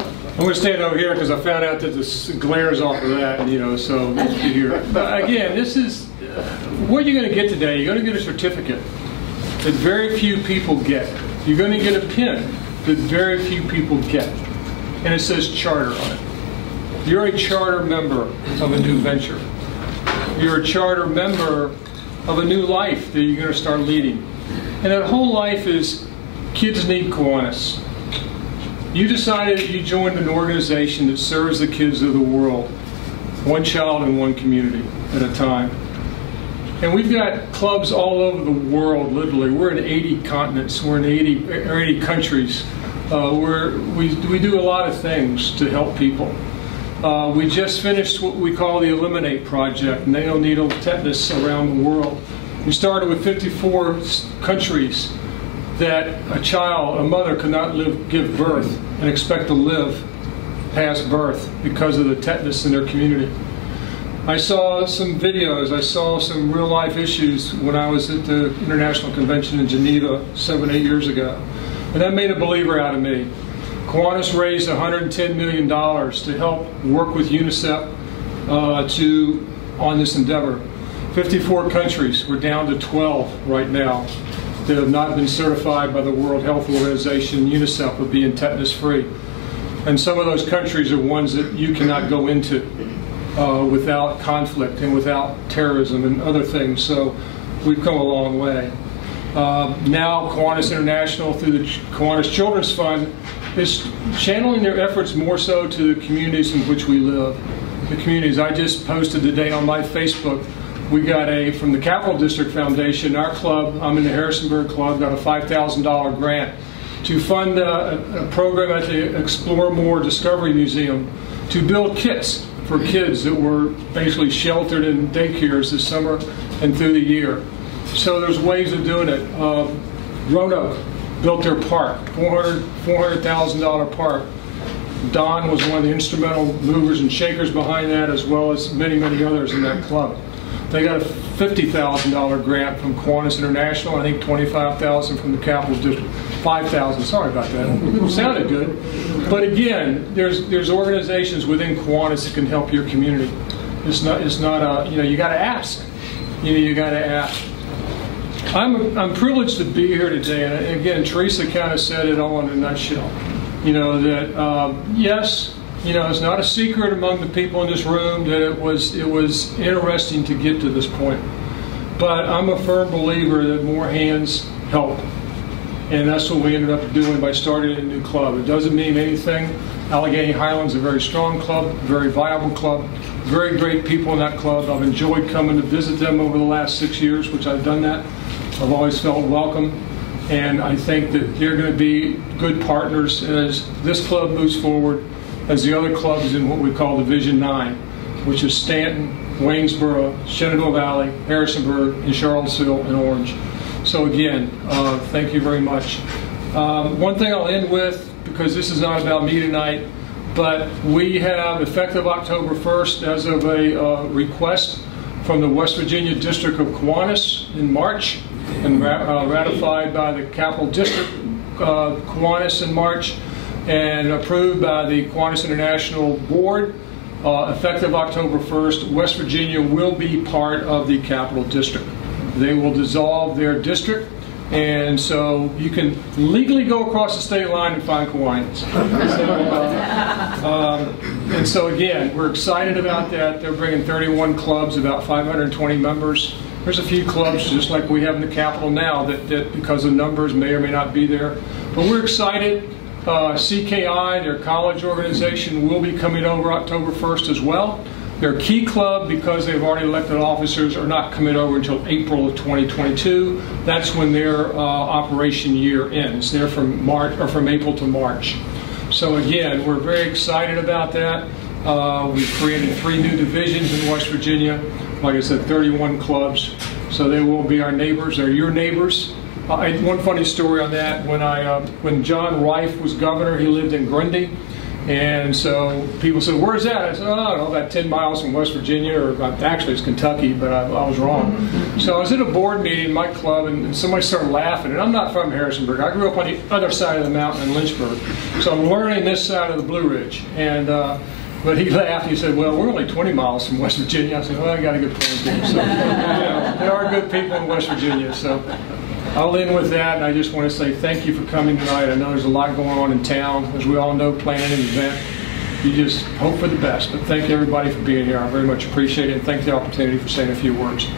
I'm going to stand over here because I found out that the glares off of that, you know, so let's be here. But again, this is what you're going to get today. You're going to get a certificate that very few people get. You're going to get a pin that very few people get. And it says charter on it. You're a charter member of a new venture. You're a charter member of a new life that you're going to start leading. And that whole life is kids need Kiwanis. You decided you joined an organization that serves the kids of the world, one child in one community at a time. And we've got clubs all over the world, literally. We're in 80 continents. We're in 80 countries. We do a lot of things to help people. We just finished what we call the Eliminate Project, neonatal tetanus around the world. We started with 54 countries that a mother could not give birth and expect to live past birth because of the tetanus in their community. I saw some videos, I saw some real life issues when I was at the International Convention in Geneva 7 or 8 years ago. And that made a believer out of me. Kiwanis raised $110 million to help work with UNICEF on this endeavor. 54 countries, we're down to 12 right now that have not been certified by the World Health Organization, UNICEF, of being tetanus free. And some of those countries are ones that you cannot go into without conflict and without terrorism and other things. So we've come a long way. Now Kiwanis International, through the Kiwanis Children's Fund, is channeling their efforts more so to the communities in which we live. The communities, I just posted today on my Facebook, we got from the Capital District Foundation, our club, I'm in the Harrisonburg Club, got a $5,000 grant to fund a program at the Explore More Discovery Museum to build kits for kids that were basically sheltered in daycares this summer and through the year. So there's ways of doing it. Roanoke built their park, $400,000 park. Don was one of the instrumental movers and shakers behind that, as well as many, many others in that club. They got a $50,000 grant from Kiwanis International, I think $25,000 from the Capital District, $5,000, sorry about that. It sounded good. But again, there's organizations within Kiwanis that can help your community. It's not you got to ask. You got to ask. I'm privileged to be here today, and again, Teresa kind of said it all in a nutshell. That yes, it's not a secret among the people in this room that it was interesting to get to this point. But I'm a firm believer that more hands help, and that's what we ended up doing by starting a new club. It doesn't mean anything. Allegheny Highlands is a very strong club, very viable club, very great people in that club. I've enjoyed coming to visit them over the last 6 years, which I've done that. I've always felt welcome, and I think that they're going to be good partners as this club moves forward, as the other clubs in what we call Division 9, which is Stanton, Waynesboro, Shenandoah Valley, Harrisonburg, and Charlottesville and Orange. So again, thank you very much. One thing I'll end with, because this is not about me tonight, but we have, effective October 1st, as of a request from the West Virginia District of Kiwanis in March, and ratified by the Capital District Kiwanis in March, and approved by the Kiwanis International Board, effective October 1st, West Virginia will be part of the Capital District. They will dissolve their district, and so you can legally go across the state line and find Kiwanis. And so again, we're excited about that. They're bringing 31 clubs, about 520 members. There's a few clubs, just like we have in the Capitol now, that because of numbers may or may not be there. But we're excited. CKI, their college organization, will be coming over October 1st as well. Their key club, because they've already elected officers, are not coming over until April of 2022. That's when their operation year ends. They're from April to March. So again, we're very excited about that. We've created 3 new divisions in West Virginia. Like I said, 31 clubs. So they will be our neighbors. They're your neighbors. One funny story on that: when John Rife was governor, he lived in Grundy, And so people said, "Where's that?" I said, "Oh, I don't know, about 10 miles from West Virginia, or actually it's Kentucky, but I was wrong." So I was at a board meeting in my club, and somebody started laughing. And I'm not from Harrisonburg. I grew up on the other side of the mountain in Lynchburg. So I'm learning this side of the Blue Ridge. And but he laughed. He said, "Well, we're only 20 miles from West Virginia." I said, "Well, I got a good point here." So there are good people in West Virginia. So I'll end with that, and I just want to say thank you for coming tonight. I know there's a lot going on in town. As we all know, planning an event, you just hope for the best. But thank everybody for being here. I very much appreciate it, and thank the opportunity for saying a few words.